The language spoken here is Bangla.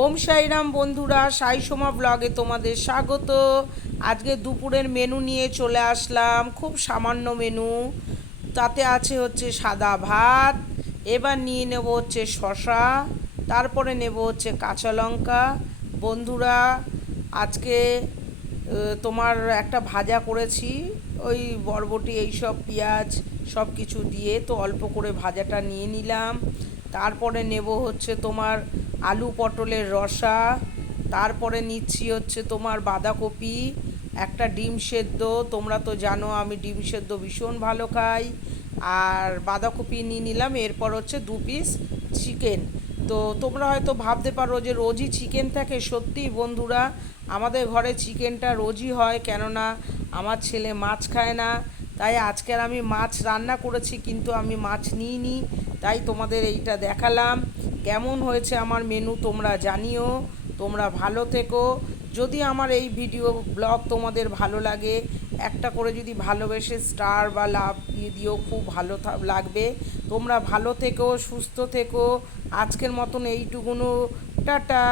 ওম সাইরাম বন্ধুরা, সাই সোমা ব্লগে তোমাদের স্বাগত। আজকে দুপুরের মেনু নিয়ে চলে আসলাম, খুব সামান্য মেনু। তাতে আছে হচ্ছে সাদা ভাত, এবার নিয়ে নেব হচ্ছে শশা, তারপরে নেব হচ্ছে কাঁচা লঙ্কা। বন্ধুরা, আজকে তোমার একটা ভাজা করেছি, ওই বরবটি এইসব পেঁয়াজ সব কিছু দিয়ে, তো অল্প করে ভাজাটা নিয়ে নিলাম। তারপরে নেব হচ্ছে তোমার আলু পটলের রসা, তারপরে নিচ্ছি হচ্ছে তোমার বাঁধাকপি, একটা ডিম সেদ্ধ। তোমরা তো জানো আমি ডিম সেদ্ধ ভীষণ ভালো খাই। আর বাঁধাকপি নিয়ে নিলাম, এরপর হচ্ছে 2 পিস চিকেন। তো তোমরা হয়তো ভাবতে পারো যে রোজই চিকেন থাকে। সত্যিই বন্ধুরা, আমাদের ঘরে চিকেনটা রোজই হয়, কেননা আমার ছেলে মাছ খায় না। তাই আজকের আমি মাছ রান্না করেছি, কিন্তু আমি মাছ নিইনি, তাই তোমাদের এইটা দেখালাম। কেমন হয়েছে আমার মেনু তোমরা জানিও। তোমরা ভালো থেকো। যদি আমার এই ভিডিও ব্লগ তোমাদের ভালো লাগে, একটা করে যদি ভালোবেসে স্টার বা লাভ দিয়ে দিও, খুব ভালো লাগবে। তোমরা ভালো থেকো, সুস্থ থেকো। আজকের মতন এইটুকুনো, টাটা।